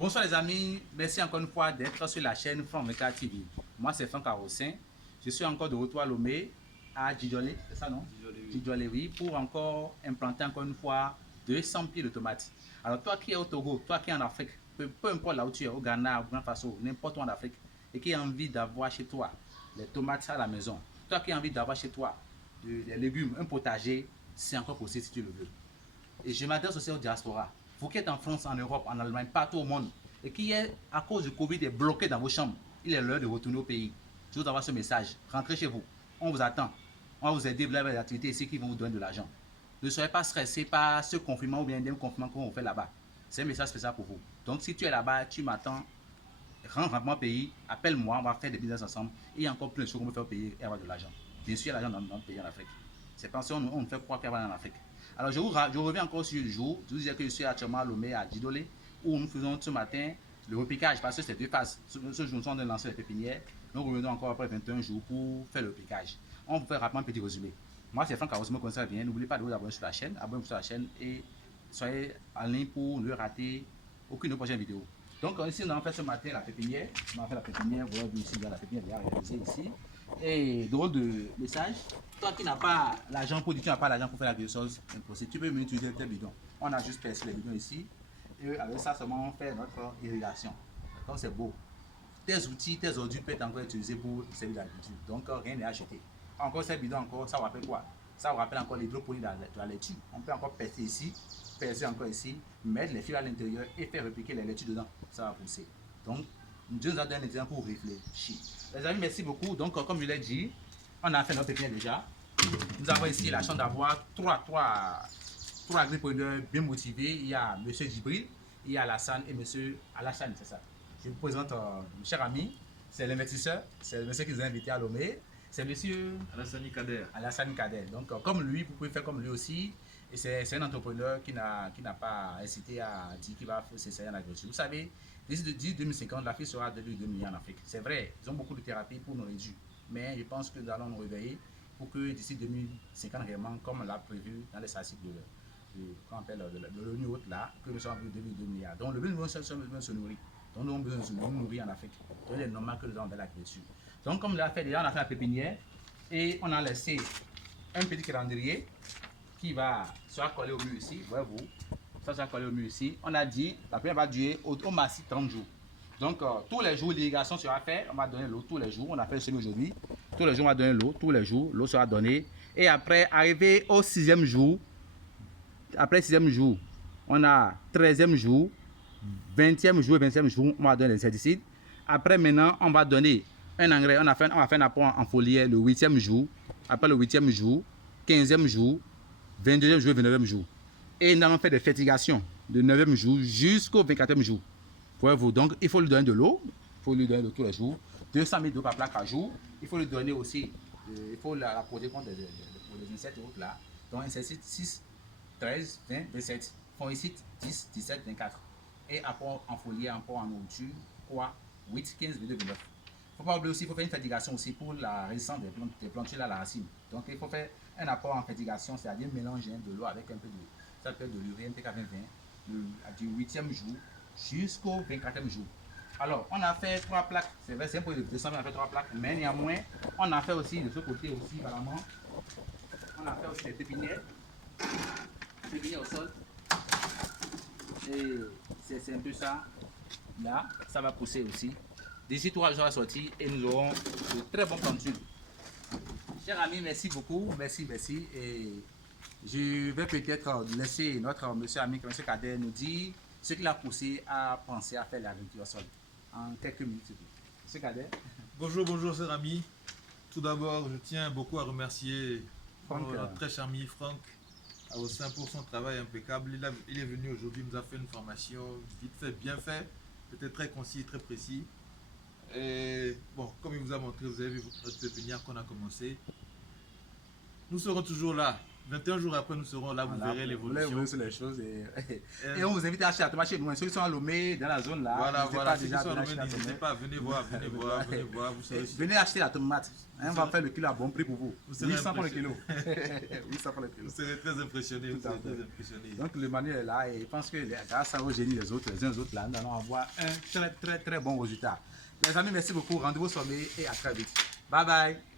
Bonsoir les amis, merci encore une fois d'être sur la chaîne Franck Meka TV. Moi c'est Franck Arossin, je suis encore de retour à Lomé, à Djidjolé, c'est ça non? Djidjolé, oui, pour encore implanter encore une fois 200 pieds de tomates. Alors toi qui es au Togo, toi qui es en Afrique, peu importe là où tu es, au Ghana, au Burkina Faso, n'importe où en Afrique, et qui a envie d'avoir chez toi les tomates à la maison, toi qui as envie d'avoir chez toi des légumes, un potager, c'est encore possible si tu le veux. Et je m'adresse aussi aux diaspora. Vous qui êtes en France, en Europe, en Allemagne, partout au monde, et qui est, à cause du Covid, est bloqué dans vos chambres, il est l'heure de retourner au pays. Je vous envoie ce message. Rentrez chez vous. On vous attend. On va vous aider, vous avez des activités ici qui vont vous donner de l'argent. Ne soyez pas stressé par ce confinement ou bien des confinements qu'on vous fait là-bas. C'est un message spécial pour vous. Donc, si tu es là-bas, tu m'attends, rentre rapidement au pays, appelle-moi, on va faire des business ensemble. Et il y a encore plein de choses qu'on peut faire au pays et avoir de l'argent. Bien sûr, il y a l'argent dans notre pays en Afrique. C'est parce qu'on ne fait croire qu'il y a en Afrique. Alors, je reviens encore sur le jour. Je vous disais que je suis actuellement à Lomé, à Djidjolé, où nous faisons ce matin le repiquage, parce que c'est deux phases. Ce jour, nous sommes de lancer les pépinières. Nous revenons encore après 21 jours pour faire le repiquage. On vous fait rapidement un petit résumé. Moi, c'est Franck Arossin, comme ça vient. N'oubliez pas de vous abonner sur la chaîne. Abonnez-vous sur la chaîne et soyez en ligne pour ne rater aucune prochaine vidéo. Donc, ici, on a fait ce matin la pépinière. On a fait la pépinière. Vous voyez ici, la pépinière déjà réalisée ici. Et drôle de message, toi qui n'as pas l'argent pour dire, tu n'as pas l'argent pour faire la chose impossible, tu peux même utiliser tes bidons. On a juste percé les bidons ici. Et avec ça seulement on fait notre irrigation. Comme c'est beau. Tes outils, tes ordures peuvent être encore utilisés pour servir l'agriculture. Donc rien n'est acheté. Encore ces bidons, encore, ça vous rappelle quoi? Ça vous rappelle encore l'hydroponie de la laitue. On peut encore percer ici, percer encore ici, mettre les fils à l'intérieur et faire repiquer les laitues dedans. Ça va pousser. Donc, Dieu nous a donné un exemple pour réfléchir. Les amis, merci beaucoup. Donc, comme je l'ai dit, on a fait notre pépinière déjà. Nous avons ici la chance d'avoir trois agripreneurs bien motivés. Il y a M. Djibril, il y a Alassane et M. Alassane, c'est ça. Je vous présente mon cher ami, c'est l'investisseur, c'est le monsieur qui nous a invités à Lomé. C'est monsieur Alassane Kader. Alassane Kader. Donc, comme lui, vous pouvez faire comme lui aussi. Et c'est un entrepreneur qui n'a pas hésité à dire qu'il va s'essayer en agriculture. Vous savez, d'ici 2050, l'Afrique sera de 2 millions en Afrique. C'est vrai, ils ont beaucoup de thérapies pour nous réduire. Mais je pense que nous allons nous réveiller pour que d'ici 2050, réellement, comme on l'a prévu dans les statistiques de l'ONU haute là, que nous sommes de 2 milliards. Donc, le but, c'est de se nourrir. Donc, nous avons besoin de se nourrir en Afrique. Donc, il est normal que nous avons de l'agriculture. Donc, comme on l'a fait déjà, on a fait la pépinière et on a laissé un petit calendrier qui sera collé au mur ici, voyez-vous, ça sera collé au mur ici. On a dit, la première va durer au maxi 30 jours. Donc, tous les jours, l'irrigation sera faite, on va donner l'eau tous les jours, on a fait le semis aujourd'hui. Tous les jours, on va donner l'eau, tous les jours, l'eau sera donnée. Et après, arrivé au 6e jour, après le 6e jour, on a 13e jour, 20e jour et 20e jour, on va donner les herbicides. Après, maintenant, on va donner un engrais, on va faire un apport en foliaire le 8e jour. Après le 8e jour, 15e jour, 22e jour et 29e jour. Et nous allons faire des fertigations de 9e jour jusqu'au 24e jour. Voyez-vous, donc il faut lui donner de l'eau, il faut lui donner de tous les jours, 200 000 d'eau par plaque par jour. Il faut lui donner aussi, il faut la protéger contre les insectes et autres là. Donc insecticide 6, 13, 20, 27, fongicide 10, 17, 24. Et apport en foliaire, apport en nourriture, quoi, 8, 15, 22, 29. Il ne faut pas oublier aussi, il faut faire une fertigation aussi pour la résistance des plantules à la racine. Donc il faut faire un apport en fertigation, c'est-à-dire mélanger de l'eau avec un peu de, ça peut être de l'urée, NPK 2020, du 8e jour jusqu'au 24e jour. Alors, on a fait 3 plaques, c'est vrai, c'est un peu de 200 000, on a fait 3 plaques, mais néanmoins, on a fait aussi de ce côté aussi, apparemment, on a fait aussi des pépinières au sol. Et c'est un peu ça, là, ça va pousser aussi. D'ici 3 jours à sortir et nous aurons de très bons plantules. Chers amis, merci beaucoup, merci. Et je vais peut-être laisser notre monsieur ami, monsieur Kader, nous dire ce qu'il a poussé à penser à faire l'agriculture au sol. En quelques minutes. Monsieur Kader. Bonjour, cher ami. Tout d'abord, je tiens beaucoup à remercier notre très cher ami Franck Arossin pour son travail impeccable. Il est venu aujourd'hui, il nous a fait une formation vite fait, bien fait, peut-être très concis, très précis. Et bon, comme il vous a montré, vous avez vu notre pépinière qu'on a commencé. Nous serons toujours là 21 jours après, nous serons là, vous verrez l'évolution. Sur les choses et on vous invite à acheter la tomate chez nous. Ceux qui sont à Lomé, dans la zone là, voilà, ceux qui sont à Lomé, n'hésitez pas, venez voir, venez voir. Vous serez venez acheter la tomate. On va faire le kilo à bon prix pour vous. 800 pour le kilo. 800 pour le kilo. Vous serez très impressionnés. Donc le manuel est là et je pense que grâce au génie des autres, les uns et les autres là, nous allons avoir un très bon résultat. Les amis, merci beaucoup. Rendez-vous au sommet et à très vite. Bye bye.